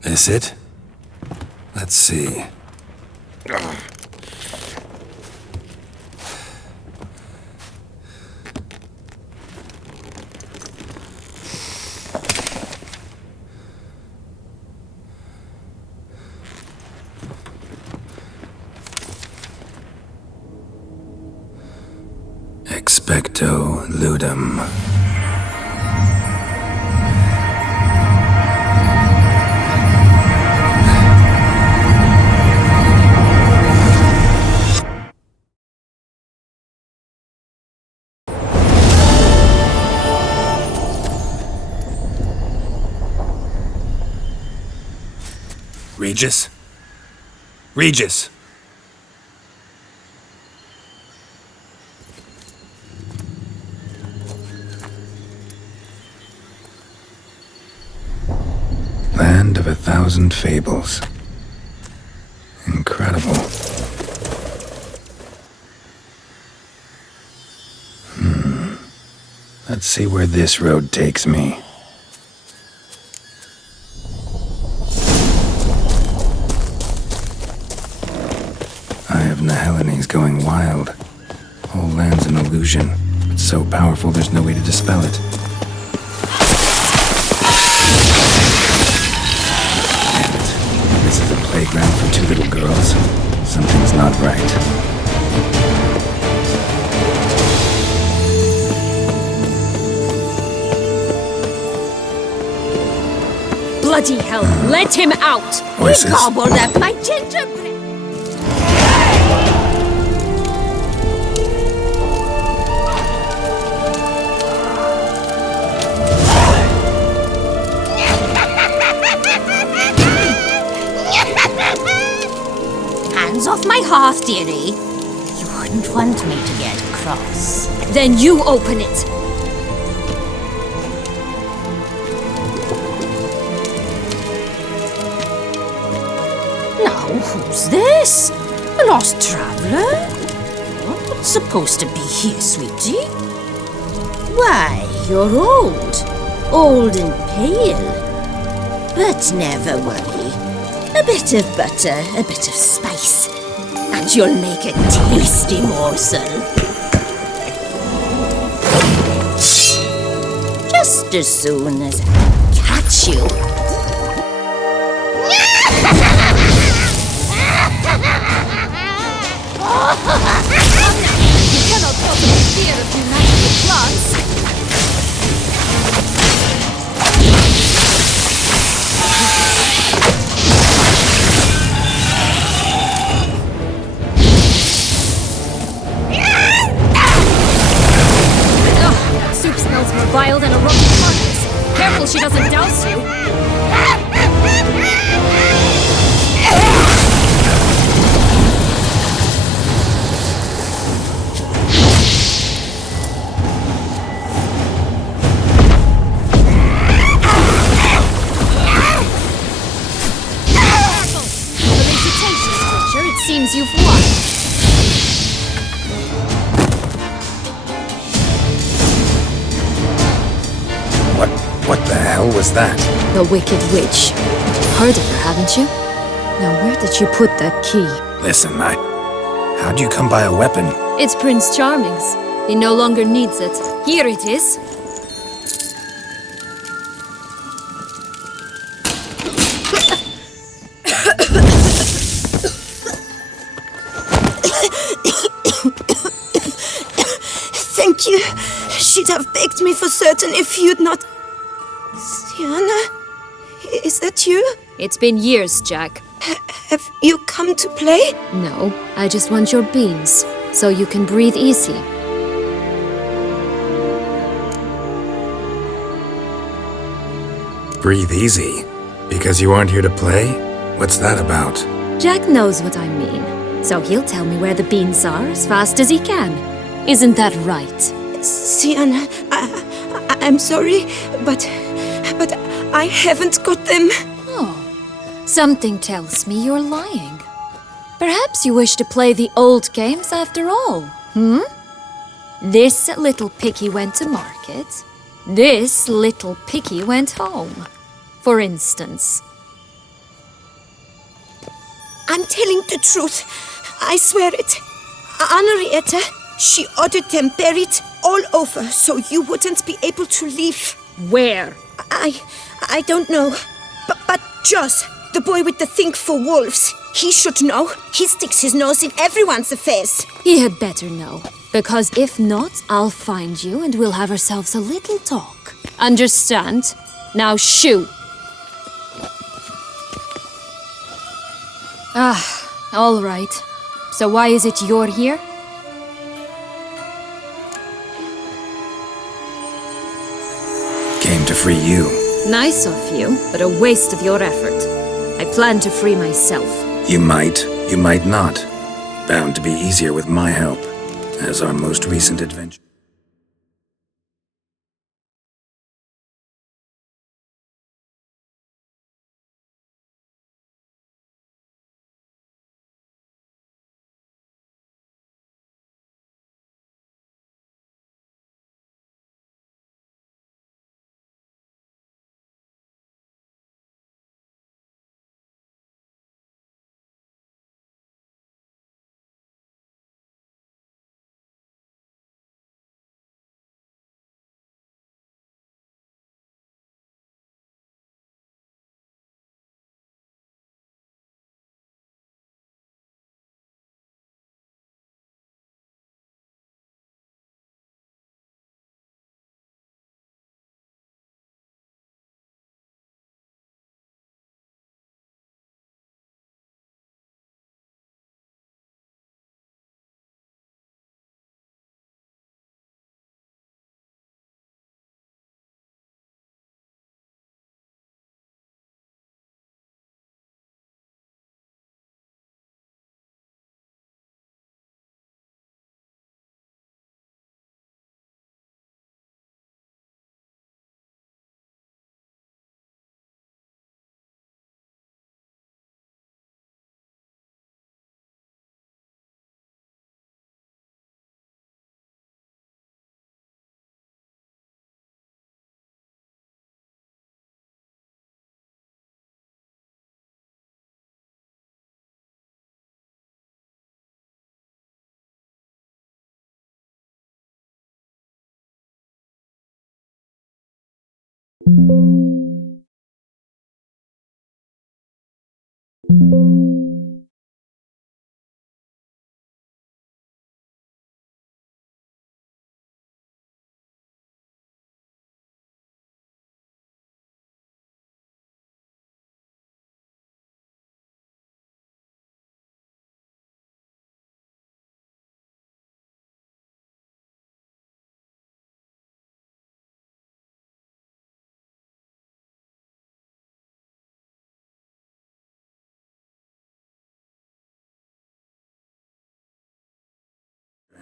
This it? Let's see. Expecto ludum. Regis? Regis! Land of 1,000 fables. Incredible. Let's see where this road takes me. Helen's going wild. Whole land's an illusion. It's so powerful there's no way to dispel it. Damn it. This is a playground for two little girls. Something's not right. Bloody hell, let him out! Voices. He gobbled up my gingerbread! Hands off my hearth, dearie. You wouldn't want me to get cross. Then you open it. Now, who's this? A lost traveler? Not supposed to be here, sweetie. Why, you're old. Old and pale. But never worry. A bit of butter, a bit of spice, and you'll make a tasty morsel. Just as soon as I catch you. You cannot possibly fear a few magical plants. Soup smells more vile than a rotten carcass. Careful she doesn't douse you. Felicitations, creature. It seems you've won. What the hell was that? The Wicked Witch. You've heard of her, haven't you? Now where did you put that key? Listen, how'd you come by a weapon? It's Prince Charming's. He no longer needs it. Here it is. Thank you. She'd have begged me for certain if you'd not... Sienna? Is that you? It's been years, Jack. Have you come to play? No, I just want your beans, so you can breathe easy. Breathe easy? Because you aren't here to play? What's that about? Jack knows what I mean, so he'll tell me where the beans are as fast as he can. Isn't that right? Sienna, I'm sorry, but I haven't got them. Oh, something tells me you're lying. Perhaps you wish to play the old games after all, This little piggy went to market. This little piggy went home. For instance? I'm telling the truth. I swear it. Henrietta, she ordered them buried all over so you wouldn't be able to leave. Where? I don't know. But Joss, the boy with the thing for wolves, he should know. He sticks his nose in everyone's affairs. He had better know. Because if not, I'll find you and we'll have ourselves a little talk. Understand? Now shoo! All right. So why is it you're here? Came to free you. Nice of you, but a waste of your effort. I plan to free myself. You might not. Bound to be easier with my help, as our most recent adventure.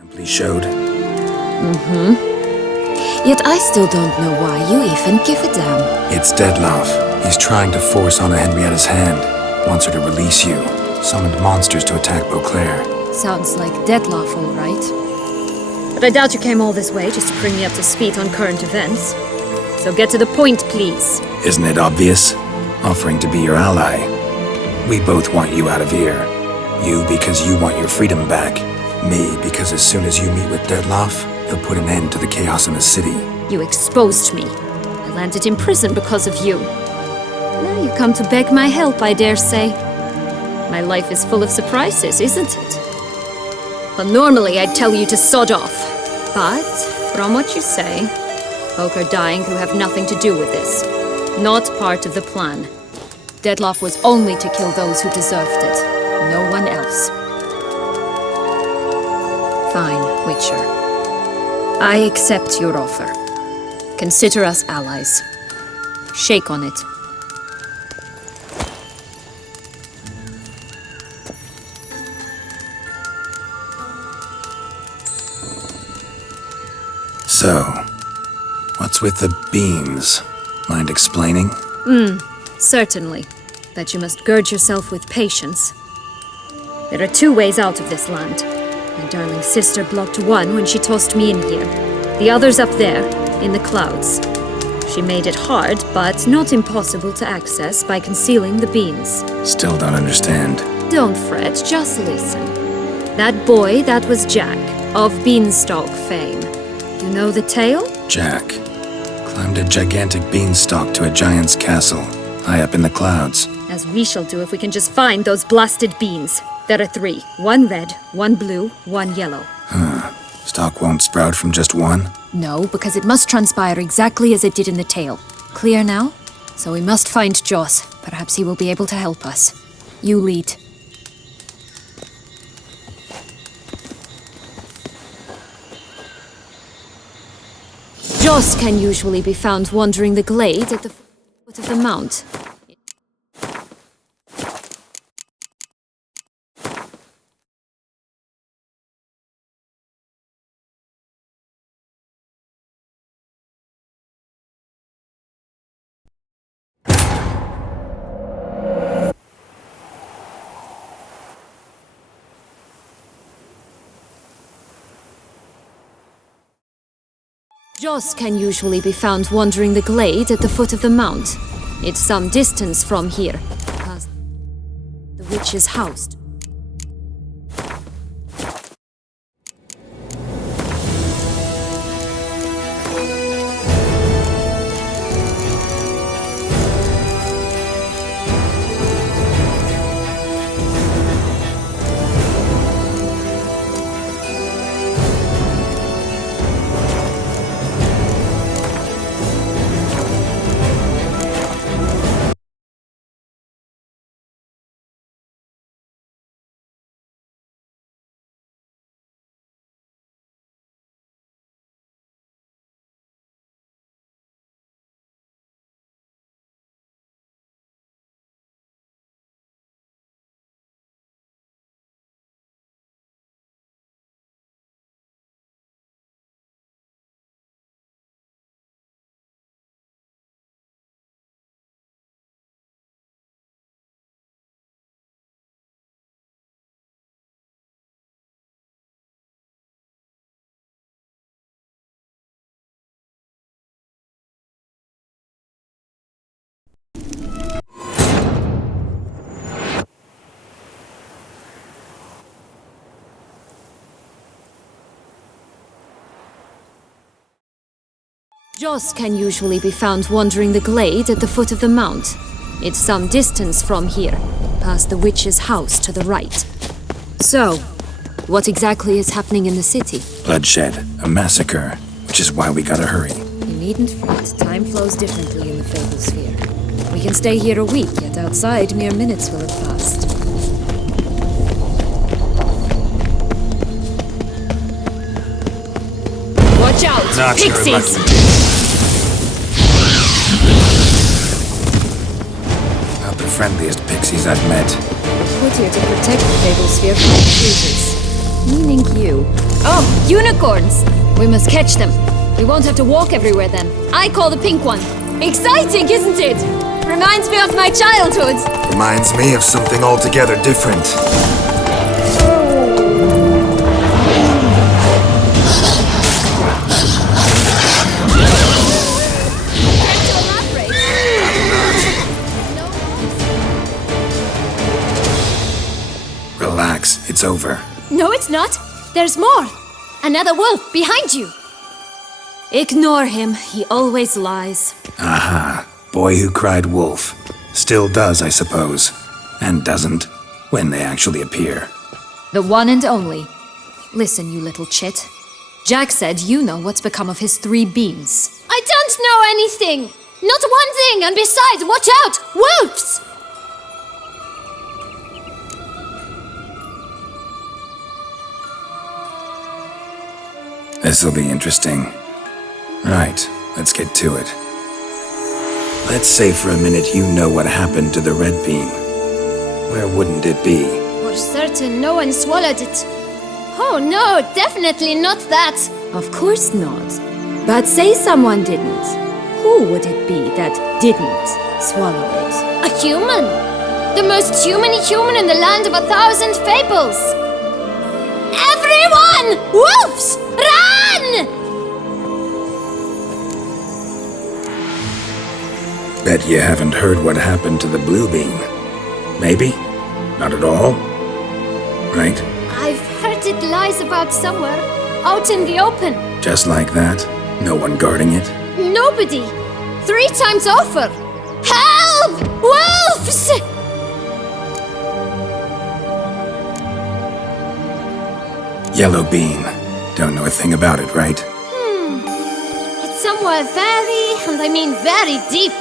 Amply showed. Yet I still don't know why you even give a damn. It's Dettlaff. He's trying to force Anna Henrietta's hand. Wants her to release you. Summoned monsters to attack Beauclair. Sounds like Dettlaff, all right. But I doubt you came all this way just to bring me up to speed on current events. So get to the point, please. Isn't it obvious? Offering to be your ally. We both want you out of here. You because you want your freedom back. Me because as soon as you meet with Dettlaff, he'll put an end to the chaos in the city. You exposed me. I landed in prison because of you. Now you come to beg my help, I dare say. My life is full of surprises, isn't it? Well, normally I'd tell you to sod off. But, from what you say, folk are dying who have nothing to do with this. Not part of the plan. Dettlaff was only to kill those who deserved it. No one else. Fine, Witcher. I accept your offer. Consider us allies. Shake on it. So, what's with the beans? Mind explaining? Certainly. But you must gird yourself with patience. There are two ways out of this land. My darling sister blocked one when she tossed me in here. The other's up there, in the clouds. She made it hard, but not impossible to access by concealing the beans. Still don't understand. Don't fret, just listen. That boy, that was Jack, of Beanstalk fame. You know the tale? Jack climbed a gigantic beanstalk to a giant's castle, high up in the clouds. As we shall do if we can just find those blasted beans. There are 3. 1 red, 1 blue, 1 yellow. Stalk won't sprout from just one? No, because it must transpire exactly as it did in the tale. Clear now? So we must find Joss. Perhaps he will be able to help us. You lead. Joss can usually be found wandering the glade at the foot of the mount. Joss can usually be found wandering the glade at the foot of the mount. It's some distance from here, past the witch's house. Joss can usually be found wandering the glade at the foot of the mount. It's some distance from here, past the witch's house to the right. So, what exactly is happening in the city? Bloodshed, a massacre, which is why we gotta hurry. You needn't fret. Time flows differently in the Fable Sphere. We can stay here a week, yet outside mere minutes will have passed. Watch out! Not Pixies! Not the friendliest pixies I've met. We're put here to protect the Fable Sphere from intruders. Meaning you. Oh, unicorns! We must catch them. We won't have to walk everywhere then. I call the pink one. Exciting, isn't it? Reminds me of my childhood. Reminds me of something altogether different. Relax, it's over. No, it's not. There's more. Another wolf behind you. Ignore him. He always lies. Aha. Boy who cried wolf. Still does, I suppose. And doesn't, when they actually appear. The one and only. Listen, you little chit. Jack said you know what's become of his 3 beans. I don't know anything. Not one thing. And besides, watch out. Wolves! This'll be interesting. Right, let's get to it. Let's say for a minute you know what happened to the red bean. Where wouldn't it be? For certain, no one swallowed it. Oh no, definitely not that. Of course not. But say someone didn't. Who would it be that didn't swallow it? A human. The most human-y human in the land of 1,000 fables. Everyone! Wolves! Run! Bet you haven't heard what happened to the blue bean. Maybe? Not at all? Right? I've heard it lies about somewhere, out in the open. Just like that? No one guarding it? Nobody! 3 times over! Help! Wolves! Yellow bean. Don't know a thing about it, right? It's somewhere very, and I mean very deep.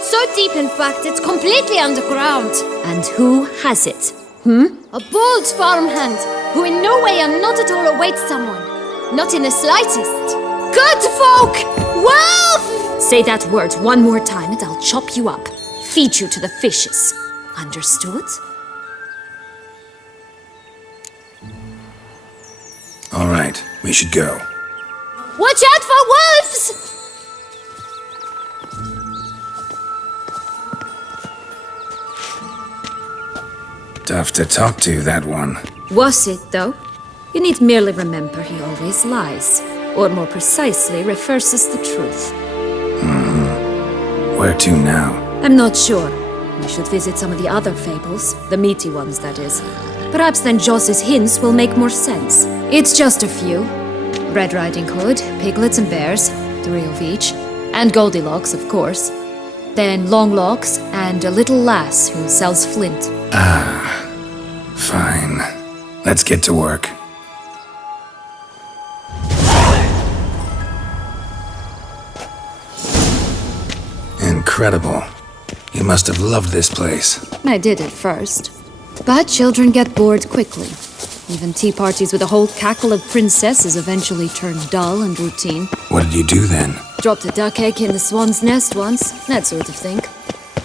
So deep, in fact, it's completely underground. And who has it? A bold farmhand, who in no way and not at all awaits someone. Not in the slightest. Good folk! Wolf! Say that word one more time and I'll chop you up. Feed you to the fishes. Understood? All right, we should go. Watch out for wolves! Tough to talk to, that one. Was it, though? You need merely remember he always lies. Or more precisely, reverses the truth. Where to now? I'm not sure. We should visit some of the other fables. The meaty ones, that is. Perhaps then Joss's hints will make more sense. It's just a few. Red Riding Hood, piglets and bears, 3 of each. And Goldilocks, of course. Then Longlocks and a little lass who sells flint. Fine. Let's get to work. Incredible. You must have loved this place. I did at first. But children get bored quickly. Even tea parties with a whole cackle of princesses eventually turn dull and routine. What did you do then? Dropped a duck egg in the swan's nest once, that sort of thing.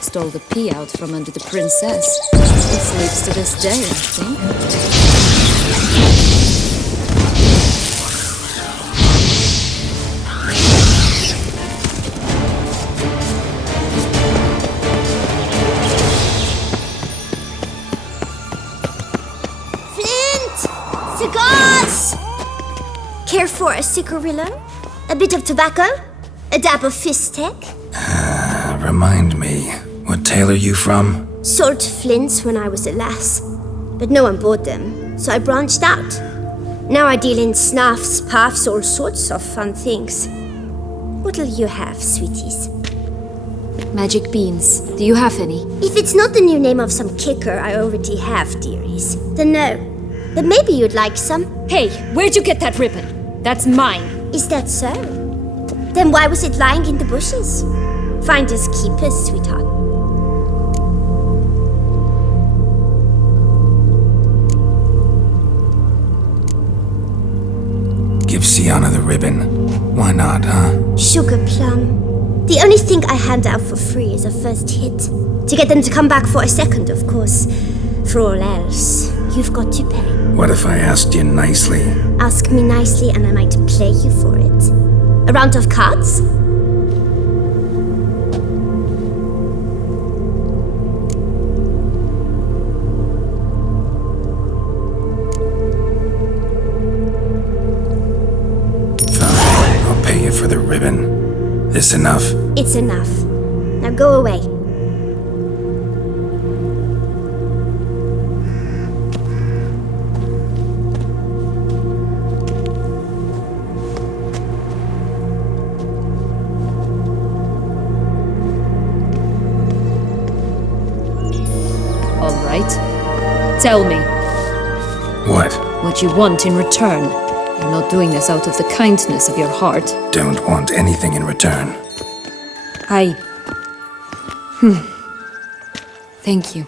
Stole the pea out from under the princess. It sleeps to this day, I think. Cigars! Care for a cigarillo? A bit of tobacco? A dab of fistek? Remind me, what tale are you from? Sold flints when I was a lass, but no one bought them, so I branched out. Now I deal in snuffs, puffs, all sorts of fun things. What'll you have, sweeties? Magic beans. Do you have any? If it's not the new name of some kicker I already have, dearies, then no. But maybe you'd like some. Hey, where'd you get that ribbon? That's mine. Is that so? Then why was it lying in the bushes? Finders keepers, sweetheart. Give Sienna the ribbon. Why not, huh? Sugar plum. The only thing I hand out for free is a first hit. To get them to come back for a second, of course. For all else, you've got to pay. What if I asked you nicely? Ask me nicely and I might play you for it. A round of cards? Fine, I'll pay you for the ribbon. This enough? It's enough. Now go away. Tell me. What? What you want in return. You're not doing this out of the kindness of your heart. Don't want anything in return. Thank you.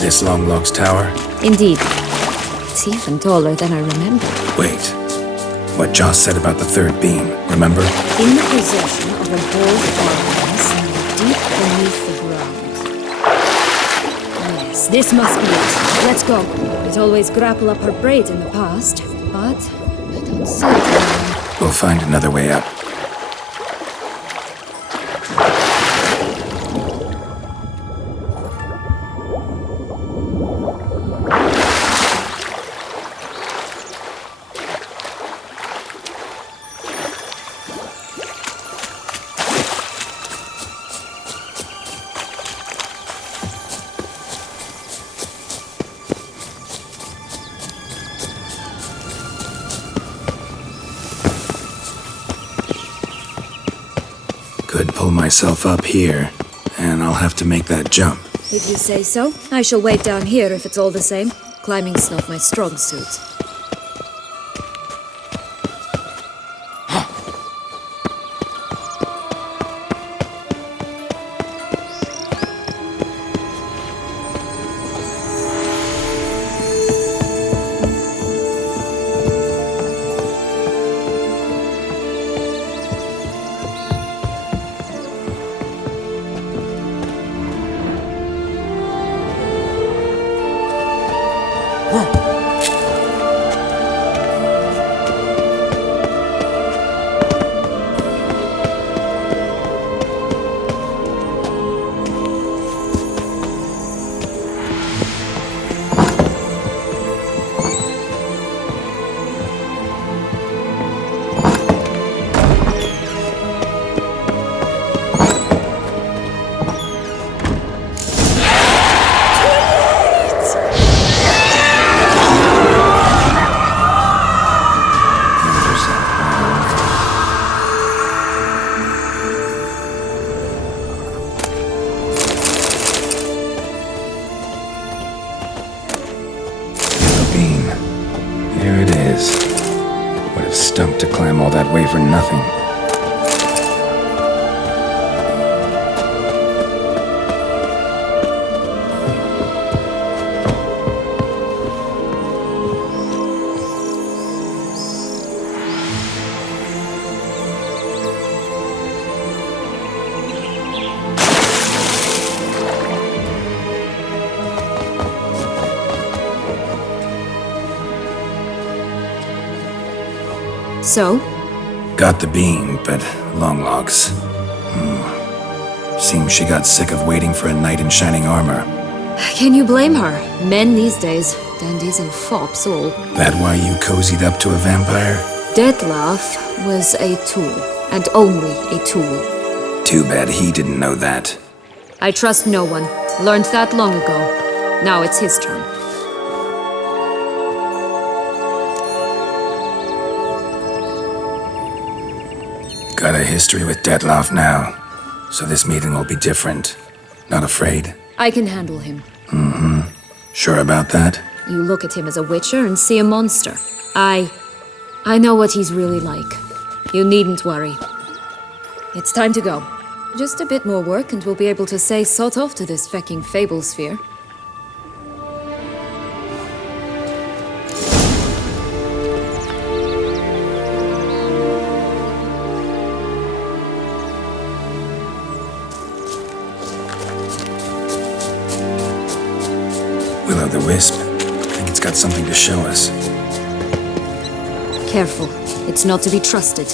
This Longlocks tower? Indeed. It's even taller than I remember. Wait. What Joss said about the third beam, remember? In the possession of a bold farmhouse deep beneath the ground. Yes, this must be it. Let's go. We'd always grapple up her braids in the past, but I don't see it anymore. We'll find another way up. Could pull myself up here, and I'll have to make that jump. If you say so, I shall wait down here if it's all the same. Climbing's not my strong suit. Here it is. Would have stunk to climb all that way for nothing. So? Got the bean, but long logs. Seems she got sick of waiting for a knight in shining armor. Can you blame her? Men these days, dandies and fops all. That why you cozied up to a vampire? Dettlaff was a tool, and only a tool. Too bad he didn't know that. I trust no one. Learned that long ago. Now it's his turn. Got a history with Dettlaff now, so this meeting will be different. Not afraid? I can handle him. Sure about that? You look at him as a witcher and see a monster. I know what he's really like. You needn't worry. It's time to go. Just a bit more work and we'll be able to say sod off to this fecking fable sphere. Will-o'-the-wisp. I think it's got something to show us. Careful. It's not to be trusted.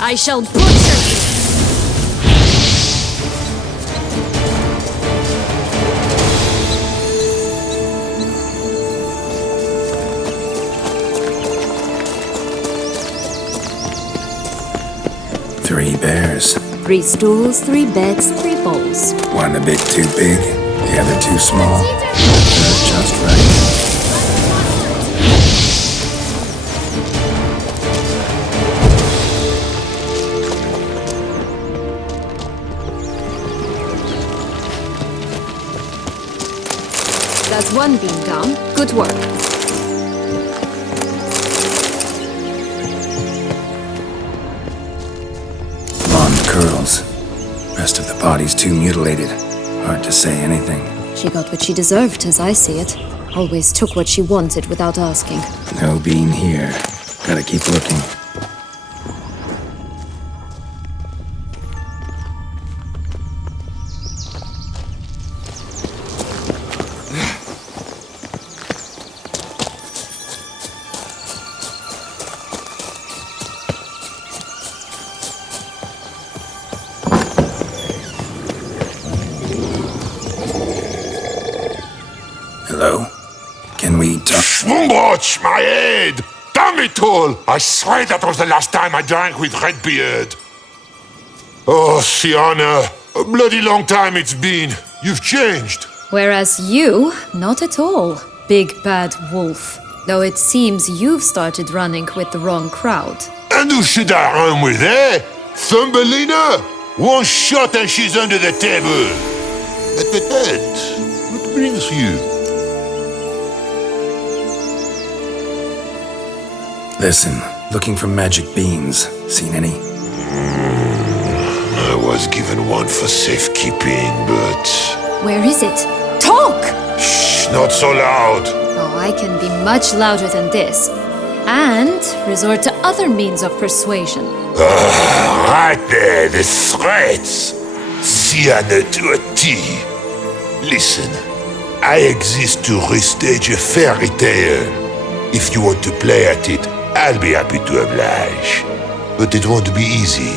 I shall butcher you! Three bears. 3 stools, 3 beds, 3 bowls. One a bit too big, the other too small. They're just right. That's one beam down. Good work. Blonde curls. Rest of the body's too mutilated. Hard to say anything. She got what she deserved, as I see it. Always took what she wanted without asking. No bean here. Gotta keep looking. Hello? Can we talk? Schwungbroch, my head! Damn it all! I swear that was the last time I drank with Redbeard. Oh, Sienna, a bloody long time it's been. You've changed. Whereas you, not at all, big bad wolf. Though it seems you've started running with the wrong crowd. And who should I run with, eh? Thumbelina? One shot and she's under the table. But, what brings you? Listen, looking for magic beans. Seen any? I was given one for safekeeping, but... Where is it? Talk! Shh, not so loud. Oh, I can be much louder than this. And resort to other means of persuasion. Right there, the threats. Sienna to a T. Listen, I exist to restage a fairy tale. If you want to play at it, I'll be happy to oblige. But it won't be easy.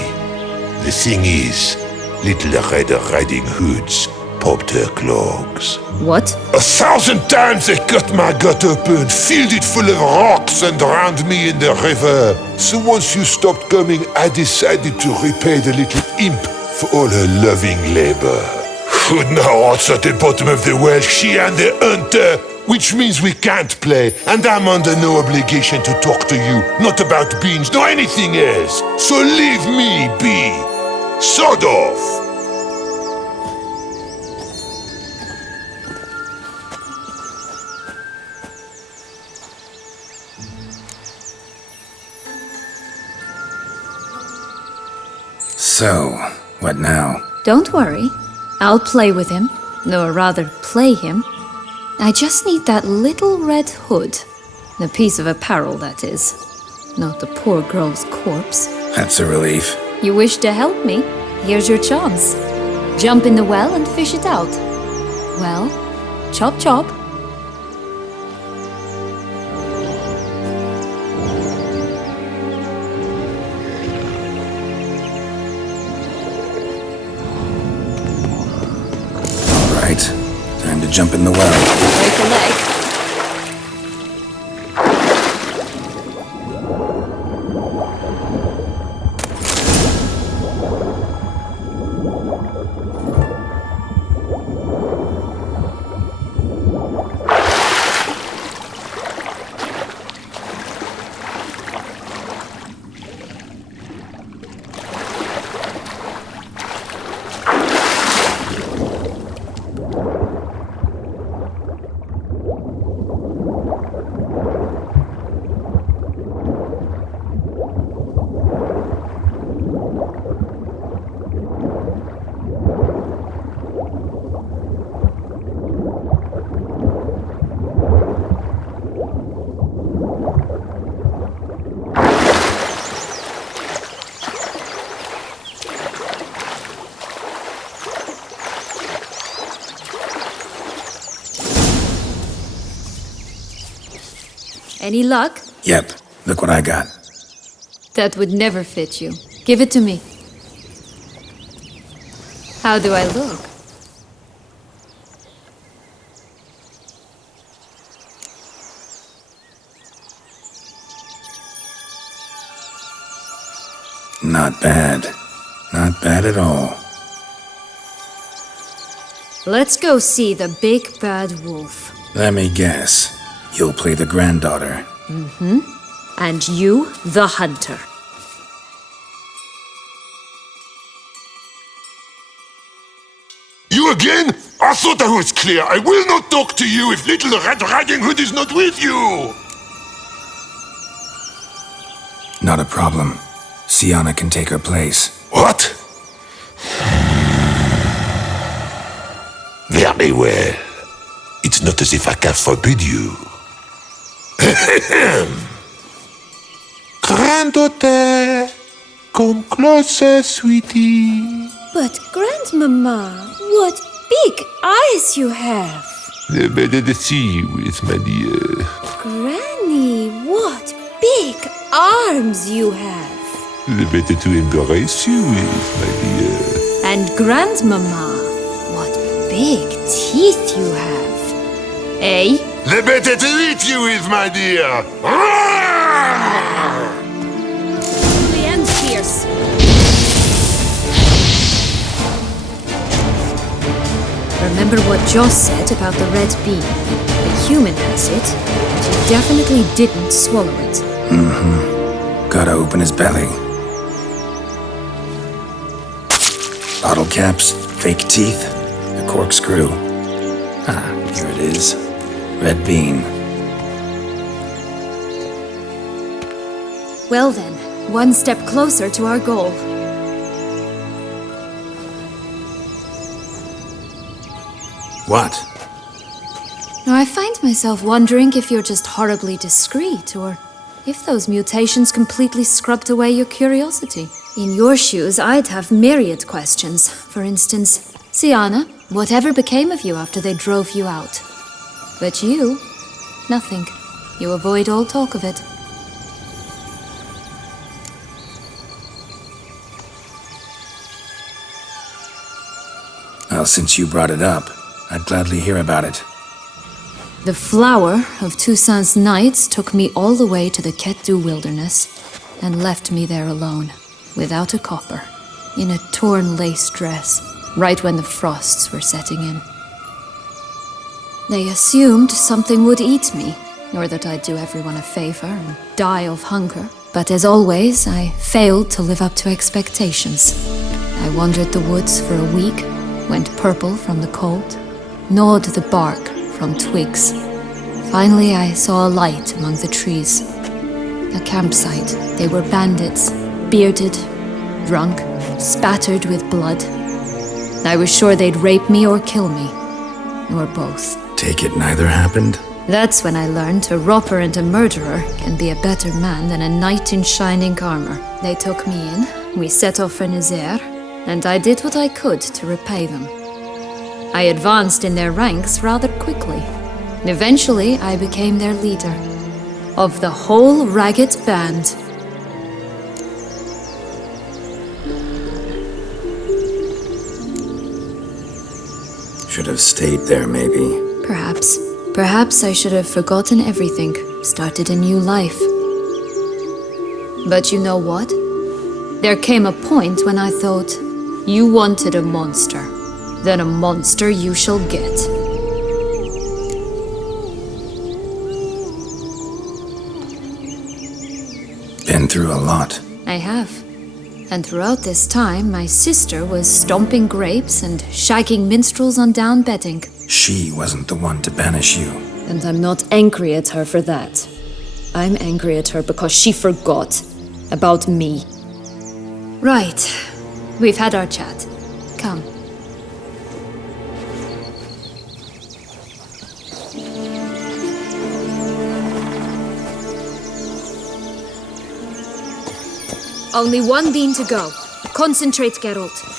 The thing is, little Red Riding Hoods popped her clogs. What? 1,000 times they cut my gut open, filled it full of rocks and drowned me in the river. So once you stopped coming, I decided to repay the little imp for all her loving labor. Who'd now answer at the bottom of the well, she and the hunter, which means we can't play, and I'm under no obligation to talk to you, not about beans, nor anything else. So leave me be. Sod off. So, what now? Don't worry. I'll play with him. Or rather, play him. I just need that little red hood. The piece of apparel, that is. Not the poor girl's corpse. That's a relief. You wish to help me? Here's your chance. Jump in the well and fish it out. Well, chop chop. Time to jump in the well. Break a leg. Any luck? Yep, look what I got. That would never fit you. Give it to me. How do I look? Not bad. Not bad at all. Let's go see the big bad wolf. Let me guess. You'll play the granddaughter. Mm-hmm. And you, the hunter. You again? I thought I was clear. I will not talk to you if little Red Riding Hood is not with you. Not a problem. Sienna can take her place. What? Very well. It's not as if I can forbid you. Granddaughter, come closer, sweetie. But, Grandmama, what big eyes you have! The better to see you with, my dear. Granny, what big arms you have! The better to embrace you with, my dear. And Grandmama, what big teeth you have. Eh? The better to eat you with, my dear! The end, Pierce. Remember what Joss said about the red bean. The human has it, but you definitely didn't swallow it. Gotta open his belly. Bottle caps, fake teeth, a corkscrew. Ah, here it is. Red bean. Well then, one step closer to our goal. What? Now I find myself wondering if you're just horribly discreet, or if those mutations completely scrubbed away your curiosity. In your shoes, I'd have myriad questions. For instance, Sienna, whatever became of you after they drove you out? But you, nothing. You avoid all talk of it. Well, since you brought it up, I'd gladly hear about it. The flower of Toussaint's Knights took me all the way to the Ketdu wilderness and left me there alone, without a copper, in a torn lace dress, right when the frosts were setting in. They assumed something would eat me, or that I'd do everyone a favor and die of hunger. But as always, I failed to live up to expectations. I wandered the woods for a week, went purple from the cold, gnawed the bark from twigs. Finally, I saw a light among the trees. A campsite. They were bandits, bearded, drunk, spattered with blood. I was sure they'd rape me or kill me, or both. Take it neither happened? That's when I learned a robber and a murderer can be a better man than a knight in shining armor. They took me in, we set off for Nazaire, and I did what I could to repay them. I advanced in their ranks rather quickly. Eventually, I became their leader. Of the whole ragged band. Should have stayed there, maybe. Perhaps. Perhaps I should have forgotten everything, started a new life. But you know what? There came a point when I thought, you wanted a monster. Then a monster you shall get. Been through a lot. I have. And throughout this time, my sister was stomping grapes and shagging minstrels on down bedding. She wasn't the one to banish you. And I'm not angry at her for that. I'm angry at her because she forgot about me. Right. We've had our chat. Come. Only one bean to go. Concentrate, Geralt.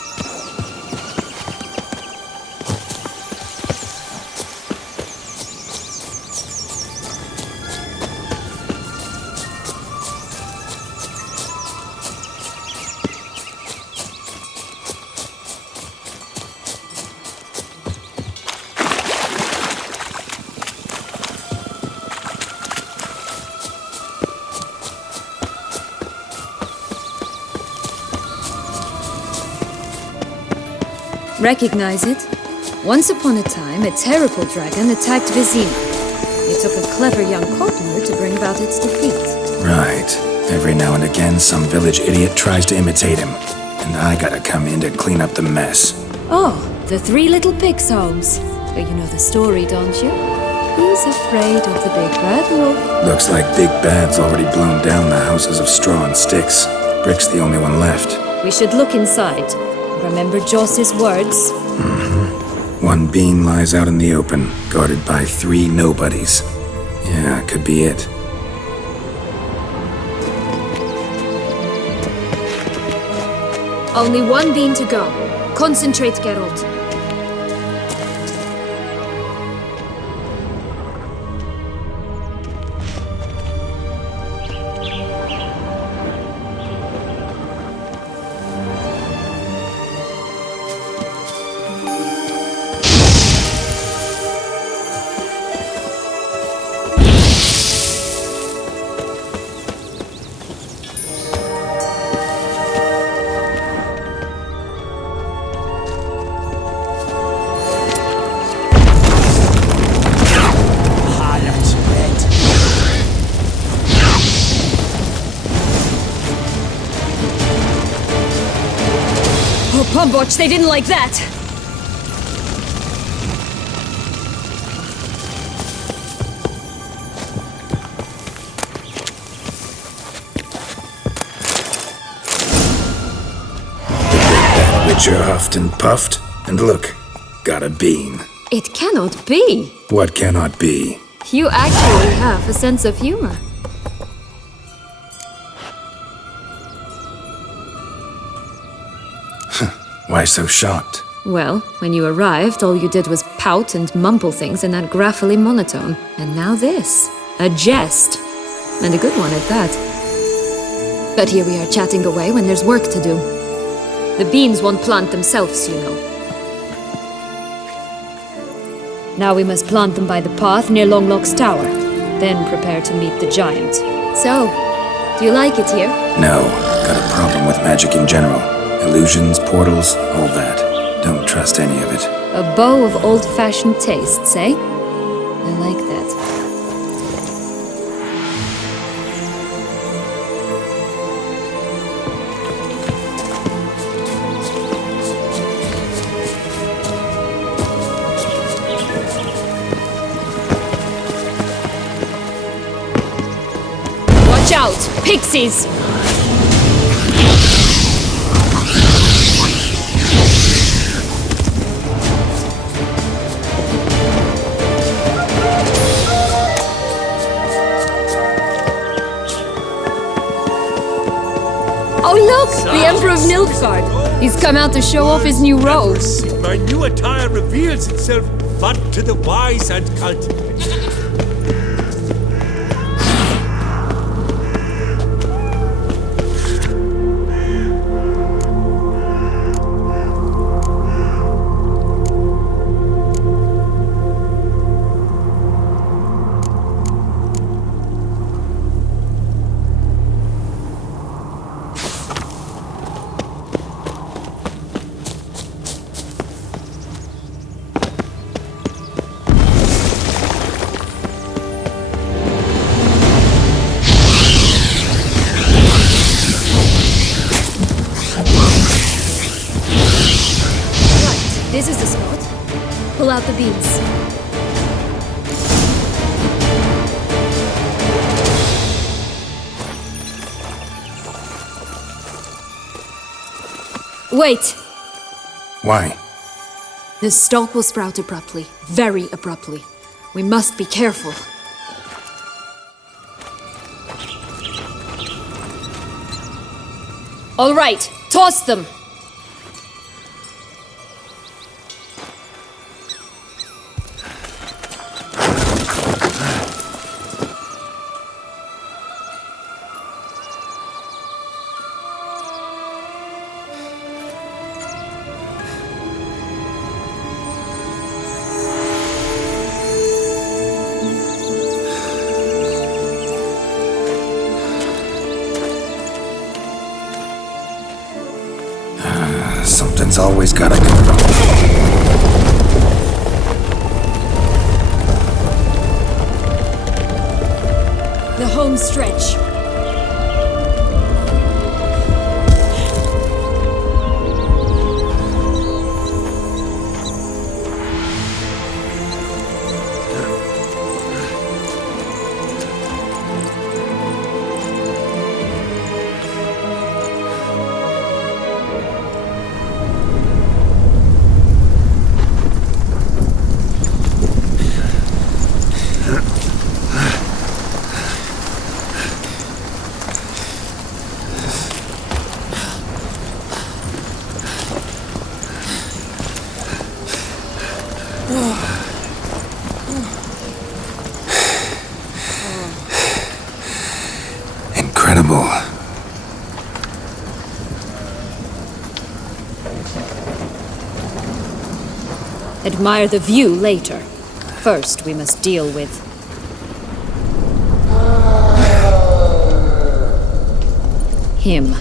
Recognize it? Once upon a time, a terrible dragon attacked Vizima. It took a clever young cobbler to bring about its defeat. Right. Every now and again, some village idiot tries to imitate him. And I gotta come in to clean up the mess. Oh, the Three Little Pigs homes. You know the story, don't you? Who's afraid of the big red wolf? Looks like Big Bad's already blown down the houses of straw and sticks. Brick's the only one left. We should look inside. Remember Joss's words? One bean lies out in the open, guarded by 3 nobodies. Yeah, could be it. Only one bean to go. Concentrate, Geralt. Oh, Pumboch, they didn't like that! Witcher huffed and puffed, and look, got a bean. It cannot be! What cannot be? You actually have a sense of humor. Why so shocked? Well, when you arrived, all you did was pout and mumble things in that graphily monotone. And now this. A jest. And a good one at that. But here we are chatting away when there's work to do. The beans won't plant themselves, you know. Now we must plant them by the path near Longlock's tower. Then prepare to meet the giant. So, do you like it here? No, got a problem with magic in general. Illusions, portals, all that. Don't trust any of it. A bow of old-fashioned tastes, eh? I like that. Watch out! Pixies! Oh look! The Emperor of Nilfgaard! He's come out to show off his new robes. My new attire reveals itself but to the wise and cultivated. This is the spot. Pull out the beans. Wait! Why? The stalk will sprout abruptly. Very abruptly. We must be careful. All right, toss them! Something's always gotta go wrong. The home stretch. Incredible. Admire the view later. First, we must deal with him.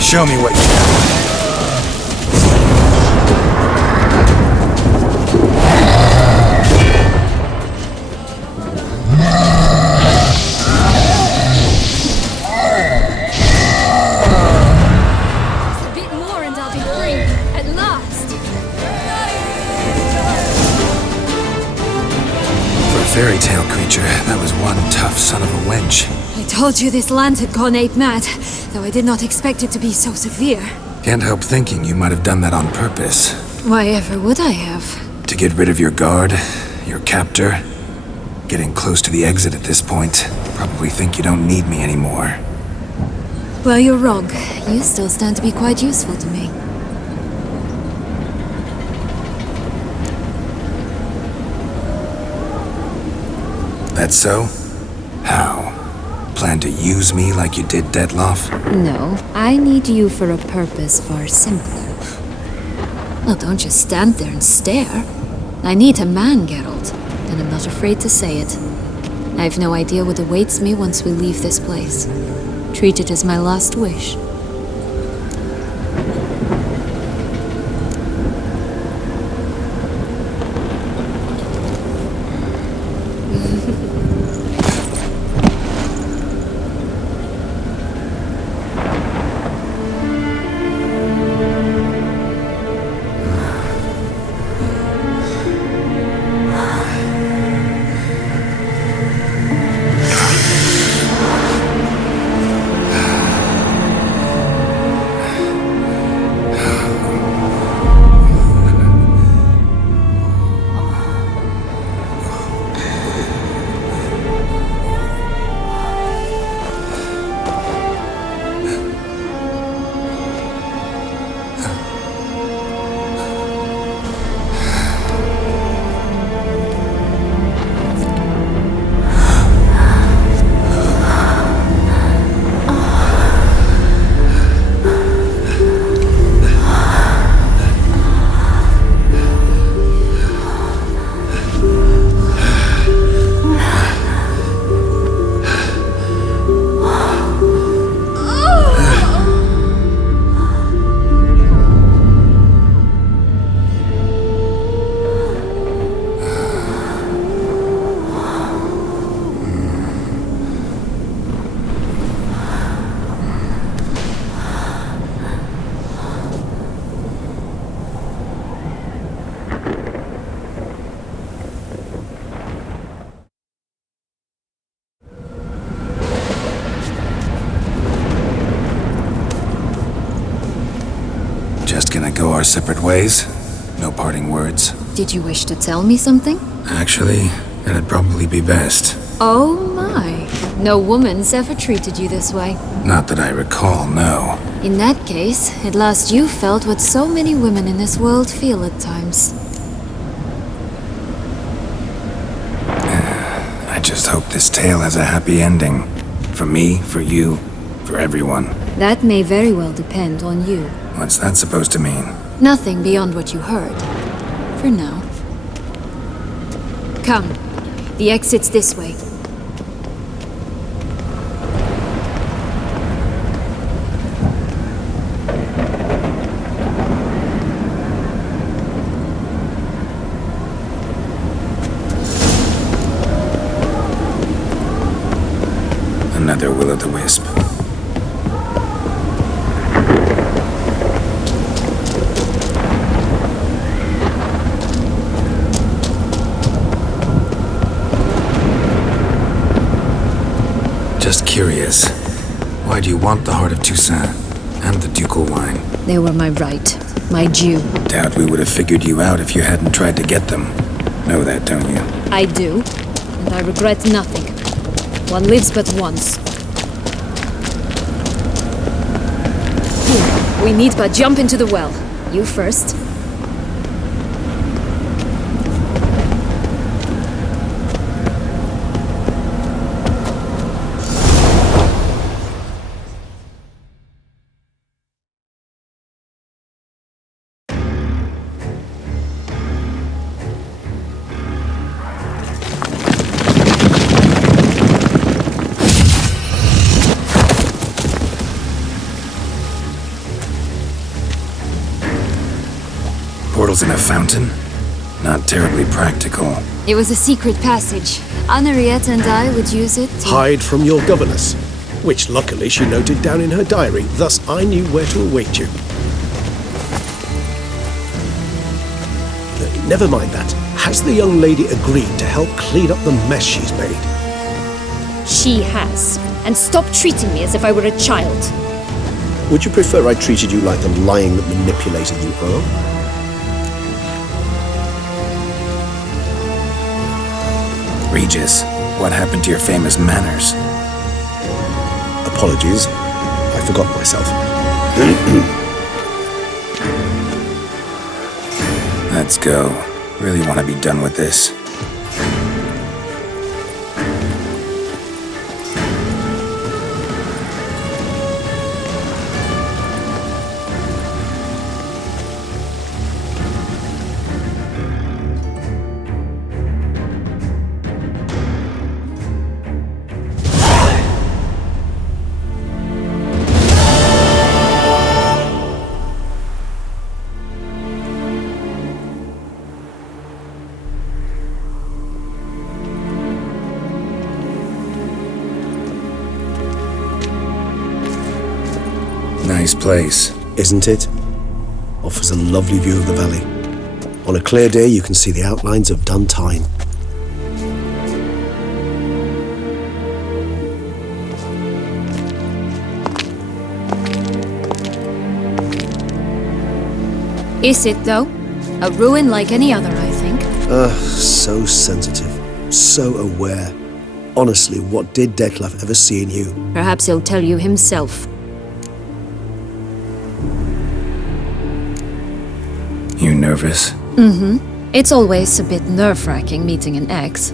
Show me what you got. fairy tale creature, that was one tough son of a wench. I told you this land had gone ape mad, though I did not expect it to be so severe. Can't help thinking you might have done that on purpose. Why ever would I have? To get rid of your guard, your captor. Getting close to the exit at this point. Probably think you don't need me anymore. Well, you're wrong. You still stand to be quite useful to me. That so? How? Plan to use me like you did Detloff? No, I need you for a purpose far simpler. Well, don't just stand there and stare. I need a man, Geralt, and I'm not afraid to say it. I have no idea what awaits me once we leave this place. Treat it as my last wish. Just gonna go our separate ways? No parting words? Did you wish to tell me something? Actually, it'd probably be best. Oh my. No woman's ever treated you this way. Not that I recall, no. In that case, at last you felt what so many women in this world feel at times. I just hope this tale has a happy ending. For me, for you, for everyone. That may very well depend on you. What's that supposed to mean? Nothing beyond what you heard. For now. Come. The exit's this way. Another will-o'-the-wisp. Just curious, why do you want the heart of Toussaint and the ducal wine? They were my right, my due. Doubt we would have figured you out if you hadn't tried to get them. Know that, don't you? I do, and I regret nothing. One lives but once. Here, we need but jump into the well. You first. Portals in a fountain? Not terribly practical. It was a secret passage. Henriette and I would use it to... Hide from your governess, which luckily she noted down in her diary, thus I knew where to await you. Never mind that. Has the young lady agreed to help clean up the mess she's made? She has. And stop treating me as if I were a child. Would you prefer I treated you like the lying, manipulated you are? Regis, what happened to your famous manners? Apologies. I forgot myself. Let's go. Really want to be done with this. Nice place. Isn't it? Offers a lovely view of the valley. On a clear day, you can see the outlines of Duntine. Is it, though? A ruin like any other, I think. So sensitive. So aware. Honestly, what did Detlef ever see in you? Perhaps he'll tell you himself. You nervous? It's always a bit nerve-wracking meeting an ex.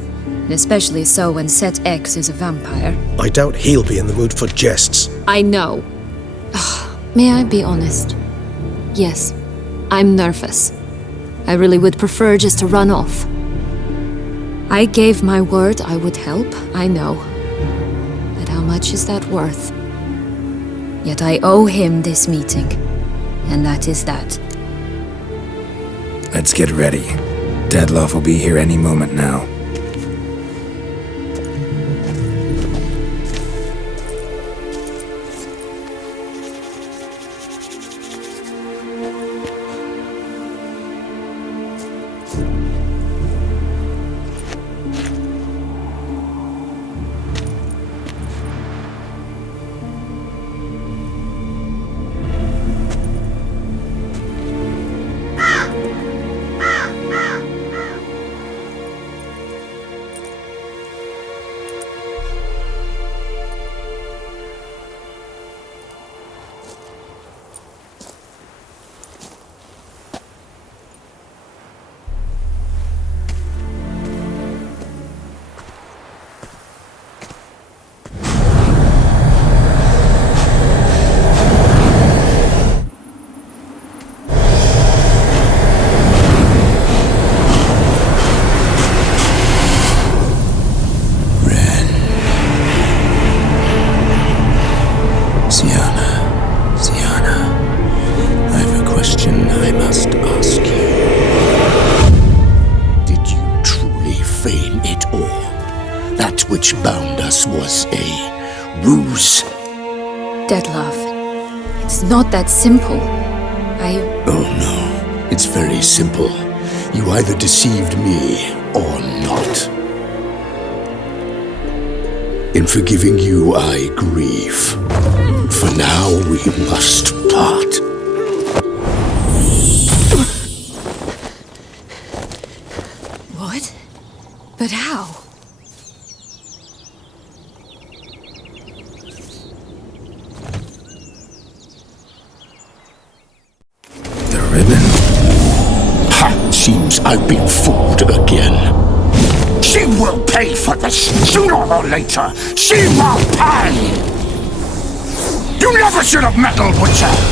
Especially so when said ex is a vampire. I doubt he'll be in the mood for jests. I know. May I be honest? Yes, I'm nervous. I really would prefer just to run off. I gave my word I would help, I know. But how much is that worth? Yet I owe him this meeting. And that is that. Let's get ready. Detlef will be here any moment now. which bound us was a ruse. Detlef, it's not that simple. Oh no, it's very simple. You either deceived me or not. In forgiving you, I grieve. For now, we must part. What? But how? The ribbon? Ha! Seems I've been fooled again. She will pay for this, sooner or later. She will pay! You never should have meddled with her!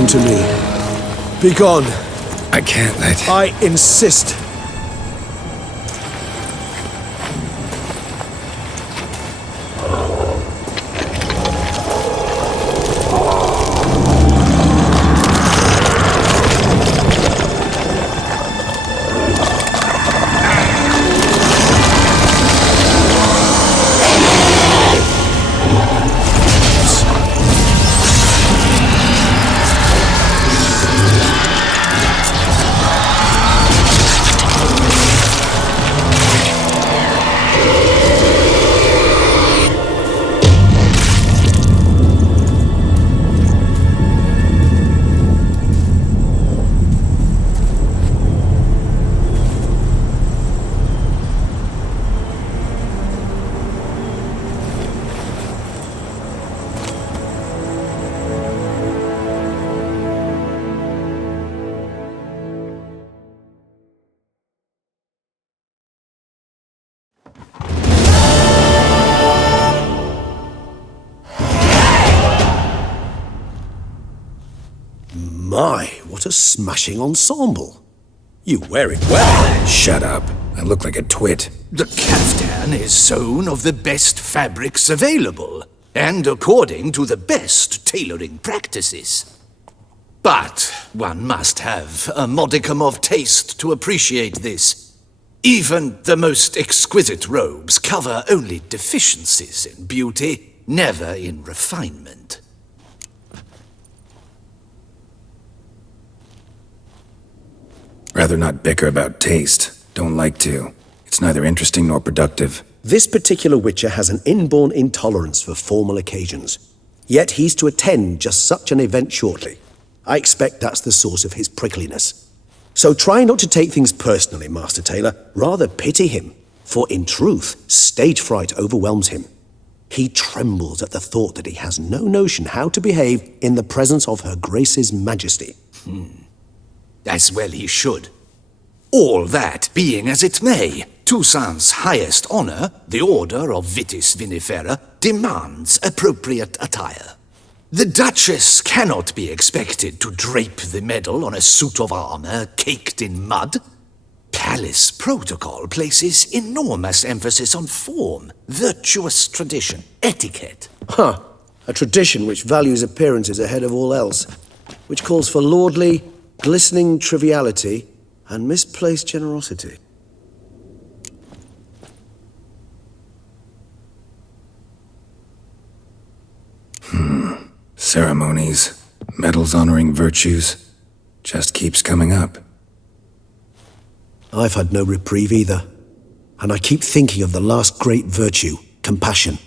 him to me. Be gone. I can't let... I insist. My, what a smashing ensemble. You wear it well. Shut up. I look like a twit. The caftan is sewn of the best fabrics available, and according to the best tailoring practices. But one must have a modicum of taste to appreciate this. Even the most exquisite robes cover only deficiencies in beauty, never in refinement. Rather not bicker about taste. Don't like to. It's neither interesting nor productive. This particular Witcher has an inborn intolerance for formal occasions. Yet he's to attend just such an event shortly. I expect that's the source of his prickliness. So try not to take things personally, Master Tailor. Rather pity him. For in truth, stage fright overwhelms him. He trembles at the thought that he has no notion how to behave in the presence of Her Grace's Majesty. As well he should. All that being as it may, Toussaint's highest honor, the Order of Vitis Vinifera, demands appropriate attire. The Duchess cannot be expected to drape the medal on a suit of armor caked in mud. Palace protocol places enormous emphasis on form, virtuous tradition, etiquette. A tradition which values appearances ahead of all else, which calls for lordly, glistening triviality and misplaced generosity. Ceremonies, medals honoring virtues, just keeps coming up. I've had no reprieve either, and I keep thinking of the last great virtue, compassion.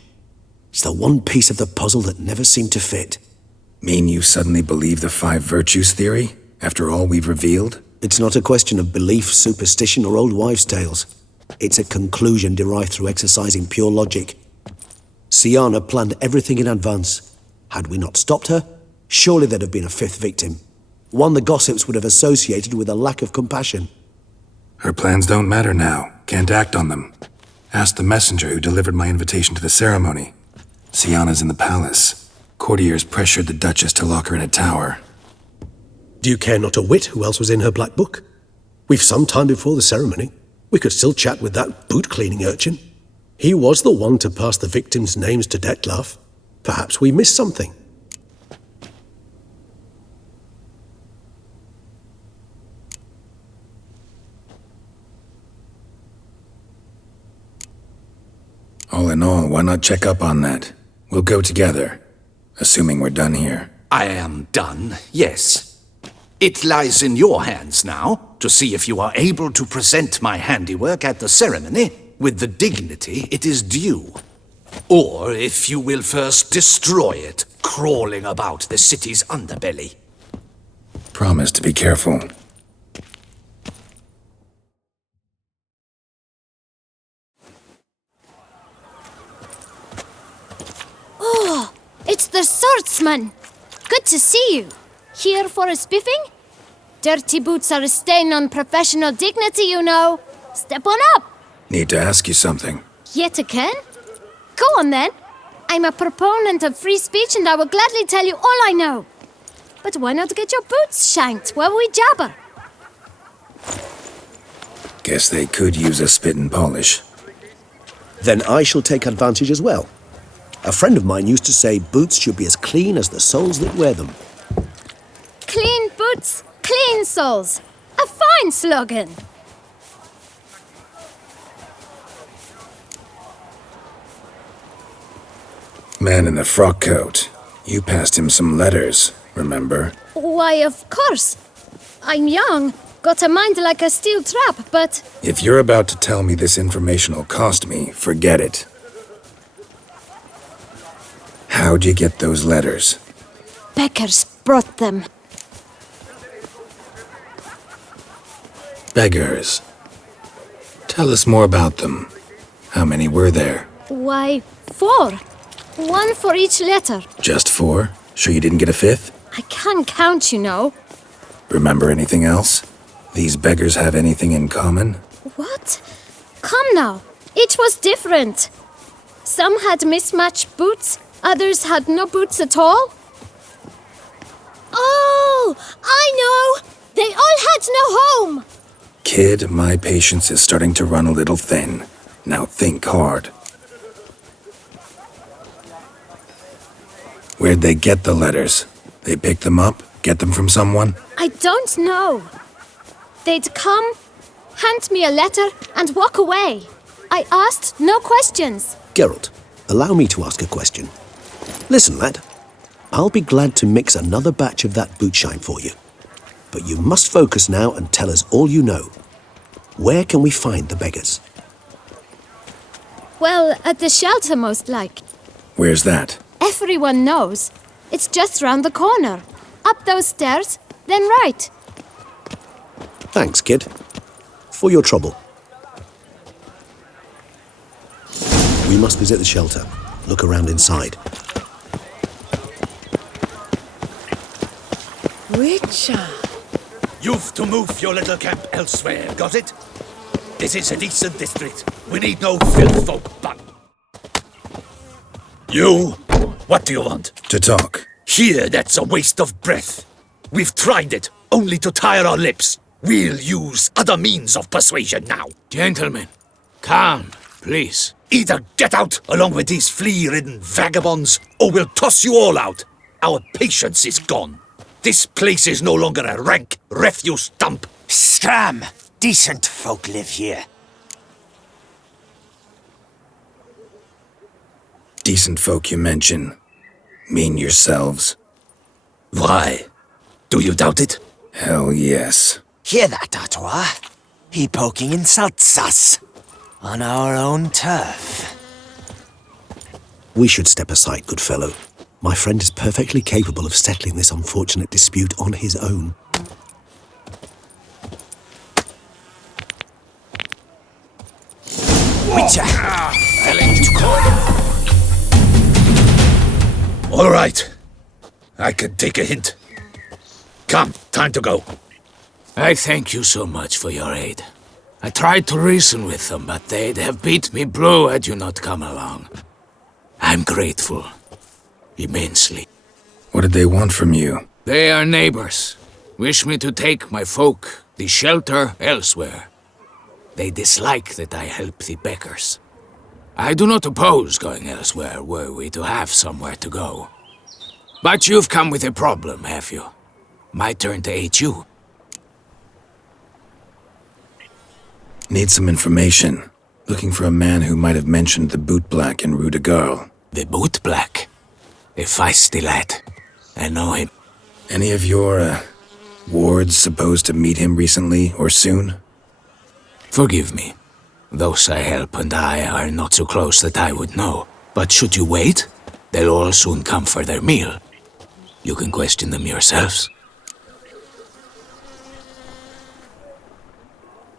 It's the one piece of the puzzle that never seemed to fit. Mean you suddenly believe the 5 virtues theory, after all we've revealed? It's not a question of belief, superstition, or old wives' tales. It's a conclusion derived through exercising pure logic. Syanna planned everything in advance. Had we not stopped her, surely there'd have been a 5th victim. One the gossips would have associated with a lack of compassion. Her plans don't matter now. Can't act on them. Ask the messenger who delivered my invitation to the ceremony. Syanna's in the palace. Courtiers pressured the Duchess to lock her in a tower. Do you care not a whit who else was in her black book? We've some time before the ceremony. We could still chat with that boot-cleaning urchin. He was the one to pass the victims' names to Dettlaff. Perhaps we missed something. All in all, why not check up on that? We'll go together, assuming we're done here. I am done, yes. It lies in your hands now to see if you are able to present my handiwork at the ceremony with the dignity it is due. Or if you will first destroy it, crawling about the city's underbelly. Promise to be careful. Oh, it's the swordsman! Good to see you. Here for a spiffing? Dirty boots are a stain on professional dignity, you know. Step on up. Need to ask you something. Yet again? Go on then. I'm a proponent of free speech and I will gladly tell you all I know. But why not get your boots shanked while we jabber? Guess they could use a spit and polish. Then I shall take advantage as well. A friend of mine used to say boots should be as clean as the soles that wear them. Clean boots, clean soles. A fine slogan. Man in the frock coat. You passed him some letters, remember? Why, of course. I'm young, got a mind like a steel trap, but... If you're about to tell me this information'll cost me, forget it. How'd you get those letters? Beggars brought them. Beggars. Tell us more about them. How many were there? Why, 4. 1 for each letter. Just 4? Sure you didn't get a 5th? I can't count, you know. Remember anything else? These beggars have anything in common? What? Come now. Each was different. Some had mismatched boots, others had no boots at all. Oh, I know! They all had no home! Kid, my patience is starting to run a little thin. Now think hard. Where'd they get the letters? They pick them up? Get them from someone? I don't know. They'd come, hand me a letter, and walk away. I asked no questions. Geralt, allow me to ask a question. Listen, lad. I'll be glad to mix another batch of that boot shine for you. But you must focus now and tell us all you know. Where can we find the beggars? Well, at the shelter, most like. Where's that? Everyone knows. It's just round the corner. Up those stairs, then right. Thanks, kid. For your trouble. We must visit the shelter. Look around inside. Witcher. You've to move your little camp elsewhere, got it? This is a decent district. We need no filth folk, but... You? What do you want? To talk. Here, that's a waste of breath. We've tried it, only to tire our lips. We'll use other means of persuasion now. Gentlemen, calm, please. Either get out along with these flea-ridden vagabonds, or we'll toss you all out. Our patience is gone. This place is no longer a rank refuse dump. Scram! Decent folk live here. Decent folk you mention. Mean yourselves. Why? Do you doubt it? Hell yes. Hear that, Artois? He poking insults us. On our own turf. We should step aside, good fellow. My friend is perfectly capable of settling this unfortunate dispute on his own. Witcher! Fell into corner. All right. I can take a hint. Come, time to go. I thank you so much for your aid. I tried to reason with them, but they'd have beat me blue had you not come along. I'm grateful. Immensely. What did they want from you? They are neighbors. Wish me to take my folk, the shelter, elsewhere. They dislike that I help the beggars. I do not oppose going elsewhere were we to have somewhere to go. But you've come with a problem, have you? My turn to aid you. Need some information. Looking for a man who might have mentioned the boot black in Rue de Garl. The boot black? A feisty lad. I know him. Any of your, wards supposed to meet him recently or soon? Forgive me. Those I help and I are not so close that I would know. But should you wait, they'll all soon come for their meal. You can question them yourselves.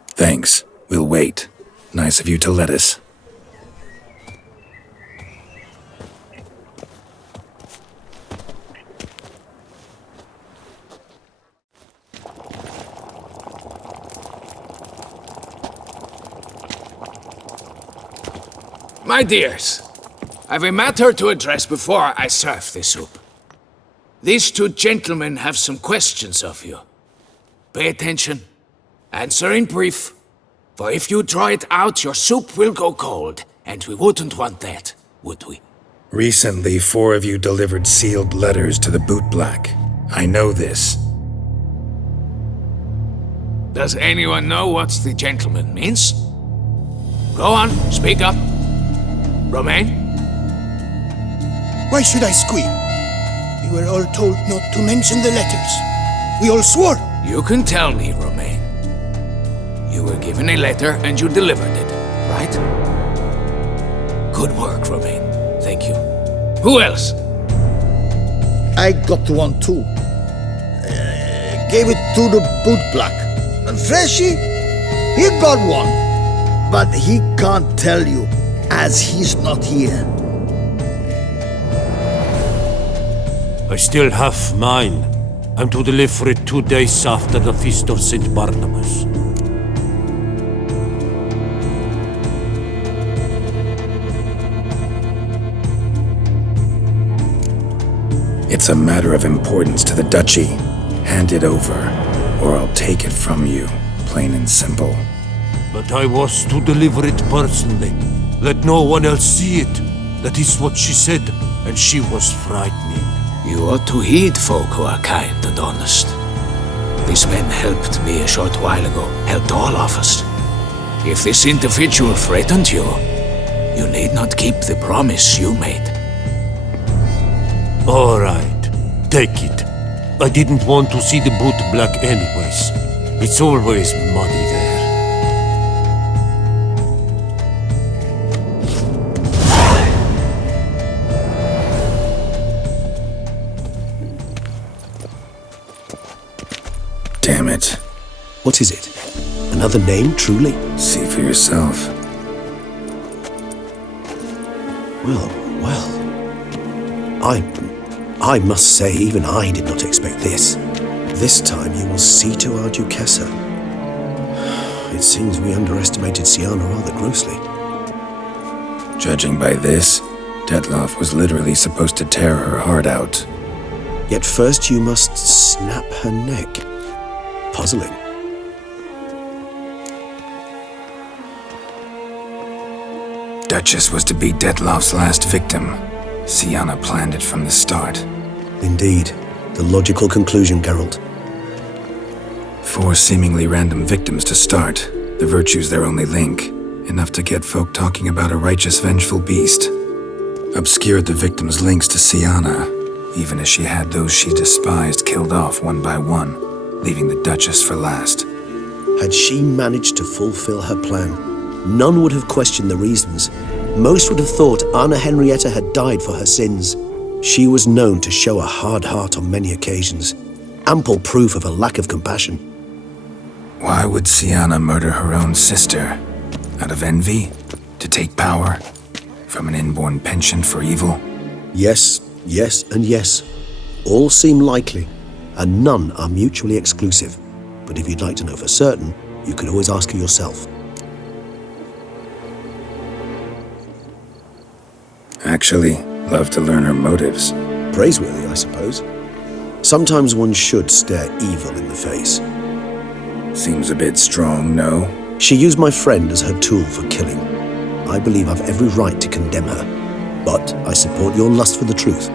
Thanks. We'll wait. Nice of you to let us. My dears, I've a matter to address before I serve the soup. these two gentlemen have some questions of you. Pay attention. Answer in brief. For if you draw it out, your soup will go cold. And we wouldn't want that, would we? Recently, 4 of you delivered sealed letters to the bootblack. I know this. Does anyone know what the gentleman means? Go on, speak up. Romain? Why should I squeal? We were all told not to mention the letters. We all swore. You can tell me, Romain. You were given a letter and you delivered it, right? Good work, Romain. Thank you. Who else? I got one too. Gave it to the bootblack. And Freshie, he got one. But he can't tell you, as he's not here. I still have mine. I'm to deliver it 2 days after the Feast of St. Barnabas. It's a matter of importance to the duchy. Hand it over, or I'll take it from you, plain and simple. But I was to deliver it personally. Let no one else see it. That is what she said, and she was frightening. You ought to heed folk who are kind and honest. These men helped me a short while ago, helped all of us. If this individual threatened you, you need not keep the promise you made. All right, take it. I didn't want to see the bootblack anyways. It's always muddy there. Damn it. What is it? Another name, truly? See for yourself. Well. I must say, even I did not expect this. This time you will see to our Duchessa. It seems we underestimated Siana rather grossly. Judging by this, Detloff was literally supposed to tear her heart out. Yet first you must snap her neck. Puzzling. Duchess was to be Detloff's last victim. Siana planned it from the start. Indeed. The logical conclusion, Geralt. 4 seemingly random victims to start. The virtue's their only link. Enough to get folk talking about a righteous, vengeful beast. Obscured the victims' links to Siana, even as she had those she despised killed off one by one, leaving the Duchess for last. Had she managed to fulfill her plan, none would have questioned the reasons. Most would have thought Anna Henrietta had died for her sins. She was known to show a hard heart on many occasions, ample proof of a lack of compassion. Why would Siana murder her own sister? Out of envy? To take power? From an inborn penchant for evil? Yes, and yes. All seem likely, and none are mutually exclusive. But if you'd like to know for certain, you could always ask her yourself. Actually, love to learn her motives. Praiseworthy, I suppose. Sometimes one should stare evil in the face. Seems a bit strong, no? She used my friend as her tool for killing. I believe I've every right to condemn her, but I support your lust for the truth.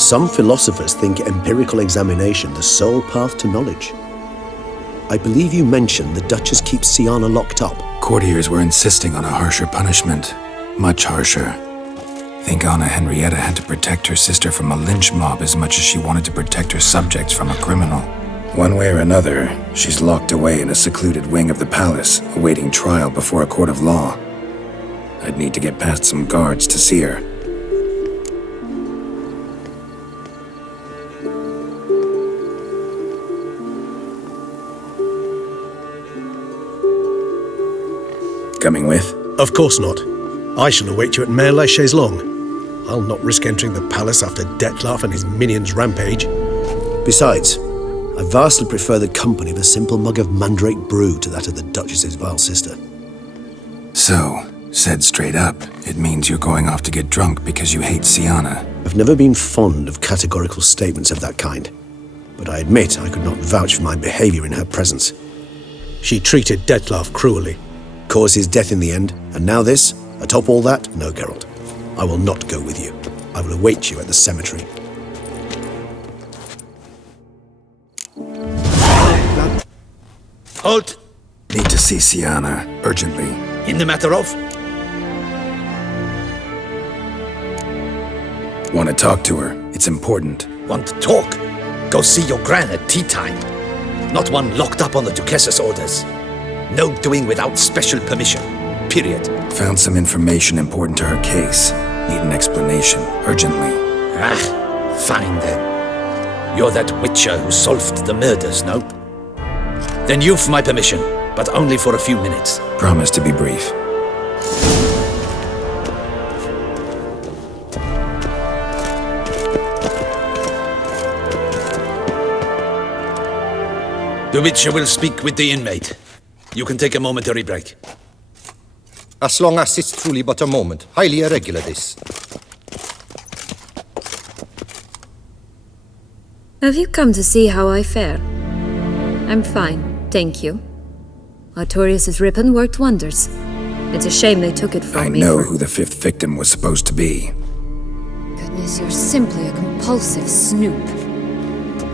Some philosophers think empirical examination the sole path to knowledge. I believe you mentioned the Duchess keeps Siana locked up. Courtiers were insisting on a harsher punishment. Much harsher. Think Anna Henrietta had to protect her sister from a lynch mob as much as she wanted to protect her subjects from a criminal. One way or another, she's locked away in a secluded wing of the palace, awaiting trial before a court of law. I'd need to get past some guards to see her. Coming with? Of course not. I shall await you at Mare la Chaise-Longue. I'll not risk entering the palace after Detloff and his minions rampage. Besides, I vastly prefer the company of a simple mug of mandrake brew to that of the Duchess's vile sister. So, Said straight up, it means you're going off to get drunk because you hate Sienna. I've never been fond of categorical statements of that kind, but I admit I could not vouch for my behavior in her presence. She treated Dettlaff cruelly. Caused his death in the end, and now this? Atop all that? No, Geralt. I will not go with you. I will await you at the cemetery. Halt! Need to see Sienna, urgently. In the matter of? Want to talk to her. It's important. Want to talk? Go see your gran at tea time. Not one locked up on the Duchess's orders. No doing without special permission. Period. Found some information important to her case. Need an explanation, urgently. Ah, fine then. You're that witcher who solved the murders, no? Then you've my permission, but only for a few minutes. Promise to be brief. The witcher will speak with the inmate. You can take a momentary break. As long as it's truly but a moment. Highly irregular, this. Have you come to see how I fare? I'm fine, thank you. Artorius' ribbon worked wonders. It's a shame they took it from me. I know who the fifth victim was supposed to be. Goodness, you're simply a compulsive snoop.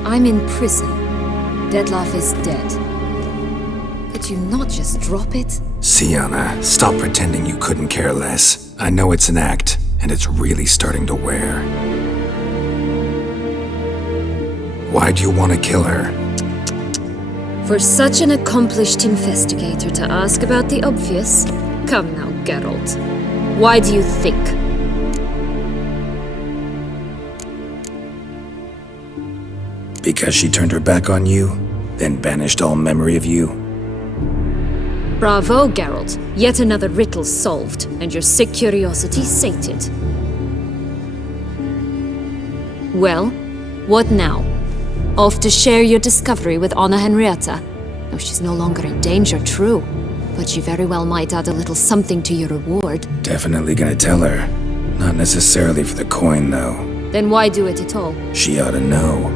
I'm in prison. Dettlaff is dead. Could you not just drop it? Sienna, stop pretending you couldn't care less. I know it's an act, and it's really starting to wear. Why'd you want to kill her? For such an accomplished investigator to ask about the obvious? Come now, Geralt. Why do you think? Because she turned her back on you, then banished all memory of you? Bravo, Geralt. Yet another riddle solved, and your sick curiosity sated. Well, what now? Off to share your discovery with Anna Henrietta? No, she's no longer in danger, true. But she very well might add a little something to your reward. Definitely gonna tell her. Not necessarily for the coin, though. Then why do it at all? She ought to know.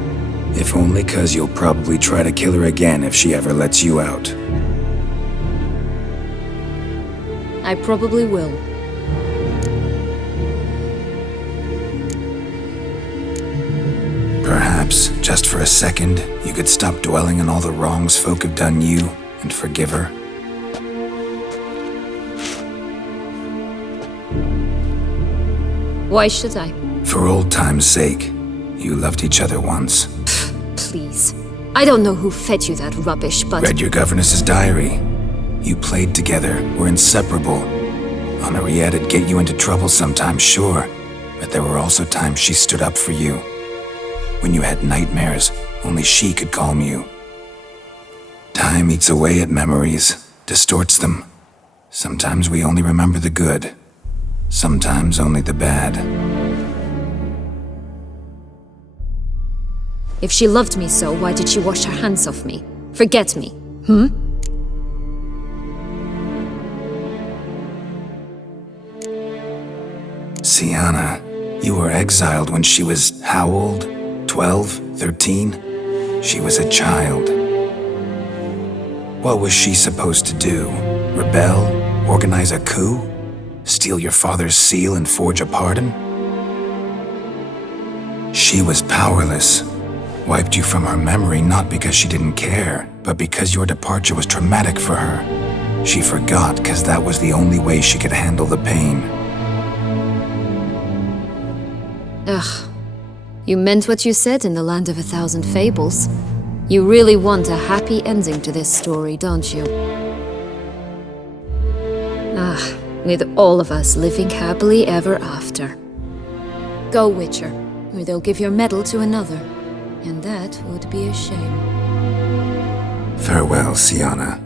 If only 'cause you'll probably try to kill her again if she ever lets you out. I probably will. Perhaps, just for a second, you could stop dwelling on all the wrongs folk have done you and forgive her. Why should I? For old time's sake. You loved each other once. Please. I don't know who fed you that rubbish, but... Read your governess's diary. You played together, were inseparable. Henriette'd get you into trouble sometimes, sure. But there were also times she stood up for you. When you had nightmares, only she could calm you. Time eats away at memories, distorts them. Sometimes we only remember the good. Sometimes only the bad. If she loved me so, why did she wash her hands off me? Forget me, Sienna, you were exiled when she was how old? 12? 13? She was a child. What was she supposed to do? Rebel? Organize a coup? Steal your father's seal and forge a pardon? She was powerless. Wiped you from her memory not because she didn't care, but because your departure was traumatic for her. She forgot because that was the only way she could handle the pain. Ugh. You meant what you said in the land of 1,000 fables. You really want a happy ending to this story, don't you? Ah, with all of us living happily ever after. Go, Witcher, or they'll give your medal to another. And that would be a shame. Farewell, Sienna.